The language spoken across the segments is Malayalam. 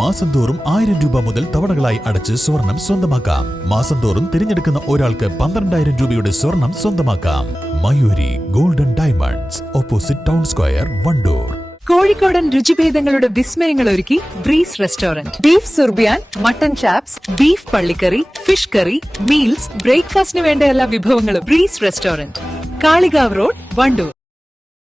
മാസം തോറും 1000 രൂപ മുതൽ തവണകളായി അടച്ച് സ്വർണം സ്വന്തമാക്കാം. മാസം തോറും തിരഞ്ഞെടുക്കുന്ന ഒരാൾക്ക് 12,000 രൂപയുടെ സ്വർണം സ്വന്തമാക്കാം. Mayuri golden diamonds, opposite town square, Wandoor. കോഴിക്കോടൻ രുചിഭേദങ്ങളുടെ വിസ്മയങ്ങൾ ഒരുക്കി ബ്രീസ് റെസ്റ്റോറന്റ്. ബീഫ് സുർബിയാൻ, മട്ടൻ ചാപ്സ്, ബീഫ് പള്ളിക്കറി, ഫിഷ് കറി, മീൽസ്, ബ്രേക്ക്ഫാസ്റ്റിന് വേണ്ട എല്ലാ വിഭവങ്ങളും. Breeze restaurant, Kalikavu road, Wandoor.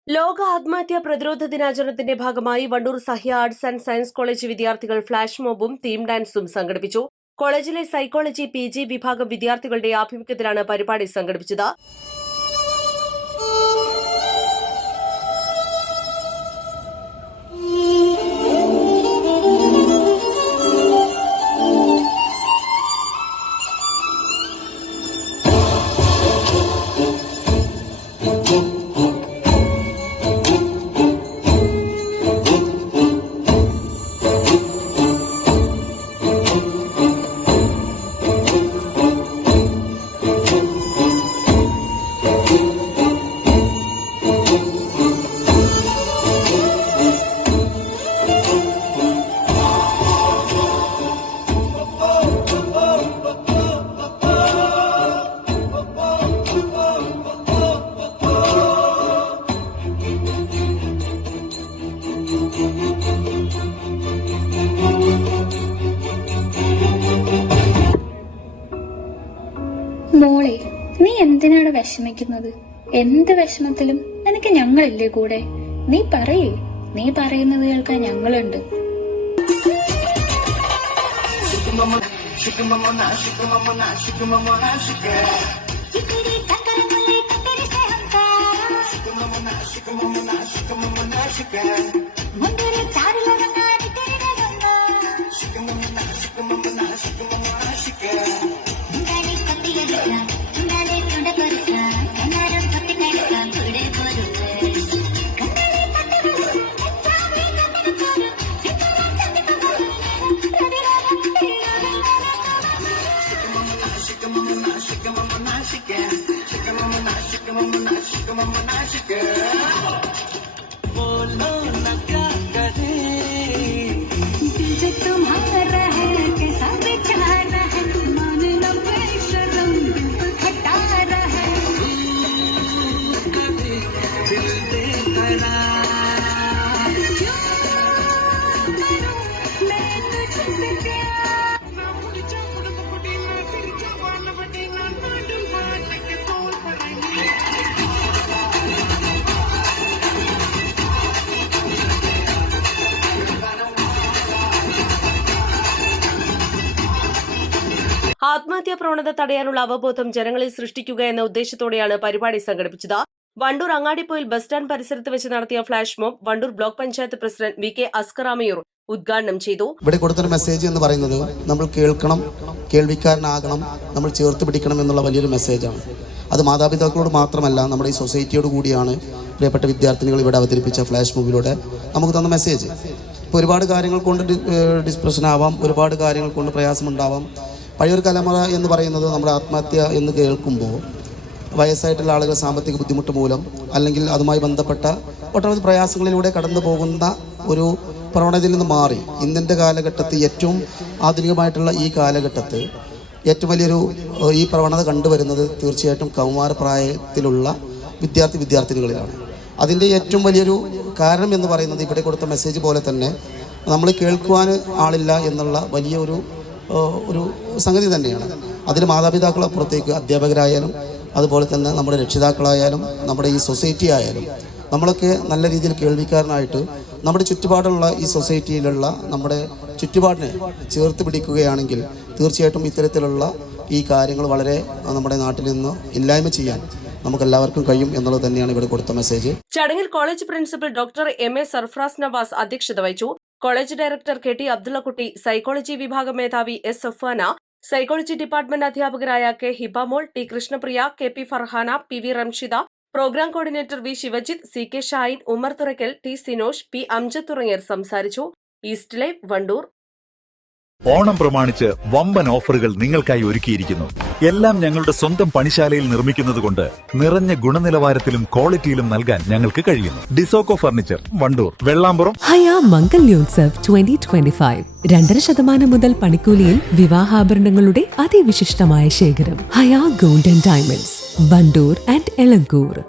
ലോക ആത്മഹത്യാ പ്രതിരോധ ദിനാചരണത്തിന്റെ ഭാഗമായി Wandoor Sahya arts and science college വിദ്യാർത്ഥികൾ ഫ്ലാഷ് മോബും തീം ഡാൻസും സംഘടിപ്പിച്ചു. കോളേജിലെ സൈക്കോളജി PG വിഭാഗം വിദ്യാർത്ഥികളുടെ ആഭിമുഖ്യത്തിലാണ് പരിപാടി സംഘടിപ്പിച്ചത്. മോളെ, നീ എന്തിനാണ് വിഷമിക്കുന്നത്? എന്ത് വിഷമത്തിലും നിനക്ക് ഞങ്ങളില്ലേ കൂടെ? നീ പറയേ, നീ പറയുന്നത് കേൾക്കാൻ ഞങ്ങളുണ്ട്. ആത്മഹത്യാ പ്രവണത തടയാനുള്ള അവബോധം ജനങ്ങളിൽ സൃഷ്ടിക്കുക എന്ന ഉദ്ദേശത്തോടെയാണ് പരിപാടി സംഘടിപ്പിച്ചത്. വണ്ടൂർ അങ്ങാടിപ്പൊയിൽ ബസ് സ്റ്റാൻഡ് പരിസരത്ത് വെച്ച് നടത്തിയ flash mob Wandoor block panchayat president VK അസ്കറാമയൂർ ഉദ്ഘാടനം ചെയ്തു. ഇവിടെ കൊടുത്തൊരു മെസ്സേജ് എന്ന് പറയുന്നത് നമ്മൾ കേൾക്കണം, കേൾവിക്കാരനാകണം, നമ്മൾ ചേർത്ത് പിടിക്കണം എന്നുള്ള വലിയൊരു മെസ്സേജാണ്. അത് മാതാപിതാക്കളോട് മാത്രമല്ല, നമ്മുടെ ഈ സൊസൈറ്റിയോട് കൂടിയാണ് പ്രിയപ്പെട്ട വിദ്യാർത്ഥിനികൾ ഇവിടെ അവതരിപ്പിച്ച ഫ്ലാഷ് മോബിലൂടെ നമുക്ക് തന്ന മെസ്സേജ്. ഇപ്പോൾ ഒരുപാട് കാര്യങ്ങൾ കൊണ്ട് ഡിസ്പ്രഷൻ ആവാം, ഒരുപാട് കാര്യങ്ങൾ കൊണ്ട് പ്രയാസമുണ്ടാവാം. പഴയൊരു തലമുറ എന്ന് പറയുന്നത് നമ്മുടെ ആത്മഹത്യ എന്ന് കേൾക്കുമ്പോൾ വയസ്സായിട്ടുള്ള ആളുകൾ സാമ്പത്തിക ബുദ്ധിമുട്ട് മൂലം അല്ലെങ്കിൽ അതുമായി ബന്ധപ്പെട്ട ഒട്ടനവധി പ്രയാസങ്ങളിലൂടെ കടന്നു പോകുന്ന ഒരു പ്രവണതയിൽ നിന്ന് മാറി ഇന്നത്തെ കാലഘട്ടത്തിൽ, ഏറ്റവും ആധുനികമായിട്ടുള്ള ഈ കാലഘട്ടത്തിൽ ഏറ്റവും വലിയൊരു ഈ പ്രവണത കണ്ടുവരുന്നത് തീർച്ചയായിട്ടും കൗമാരപ്രായത്തിലുള്ള വിദ്യാർത്ഥിനികളിലാണ്. അതിൻ്റെ ഏറ്റവും വലിയൊരു കാരണം എന്ന് പറയുന്നത് ഇവിടെ കൊടുത്ത മെസ്സേജ് പോലെ തന്നെ നമ്മൾ കേൾക്കുവാൻ ആളില്ല എന്നുള്ള വലിയ ഒരു സംഗതി തന്നെയാണ്. അതിൽ മാതാപിതാക്കളപ്പുറത്തേക്ക് അധ്യാപകരായാലും അതുപോലെ തന്നെ നമ്മുടെ രക്ഷിതാക്കളായാലും നമ്മുടെ ഈ സൊസൈറ്റി ആയാലും നമ്മളൊക്കെ നല്ല രീതിയിൽ കേൾവിക്കാരനായിട്ട് നമ്മുടെ ചുറ്റുപാടുള്ള ഈ സൊസൈറ്റിയിലുള്ള നമ്മുടെ ചുറ്റുപാടിനെ ചേർത്ത് പിടിക്കുകയാണെങ്കിൽ തീർച്ചയായിട്ടും ഇത്തരത്തിലുള്ള ഈ കാര്യങ്ങൾ വളരെ നമ്മുടെ നാട്ടിൽ നിന്ന് ഇല്ലായ്മ ചെയ്യാൻ നമുക്കെല്ലാവർക്കും കഴിയും എന്നുള്ളത് തന്നെയാണ് ഇവിടെ കൊടുത്ത മെസ്സേജ്. ചടങ്ങിൽ college principal doctor MA Sarfaraz Nawaz അധ്യക്ഷത വഹിച്ചു. College director KT Abdullakutty, psychology വിഭാഗം മേധാവി S സഫാന, സൈക്കോളജി ഡിപ്പാർട്ട്മെന്റ് അധ്യാപകരായ K Hibamol, T Krishnapriya, KP Farhana, PV Ramshida, programme coordinator V Sivajith, CK Shahin, Umar Thurakkal, T Sinosh, P Amjad തുടങ്ങിയവർ സംസാരിച്ചു. East live, Wandoor. ഓണം പ്രമാണിച്ച് വമ്പൻ ഓഫറുകൾ നിങ്ങൾക്കായി ഒരുക്കിയിരിക്കുന്നു. എല്ലാം ഞങ്ങളുടെ സ്വന്തം പണിശാലയിൽ നിർമ്മിക്കുന്നതുകൊണ്ട് നിറഞ്ഞ ഗുണനിലവാരത്തിലും ക്വാളിറ്റിയിലും നൽകാൻ ഞങ്ങൾക്ക് കഴിയുന്നു. ഡിസോക്കോ ഫർണിച്ചർ, വണ്ടൂർ, വെള്ളാമ്പുറം. ഹയ മംഗല്യോത്സവ് 2025 2.5% മുതൽ പണിക്കൂലിയിൽ വിവാഹാഭരണങ്ങളുടെ അതിവിശിഷ്ടമായ ശേഖരം. Haya golden diamonds, Wandoor and Elankur.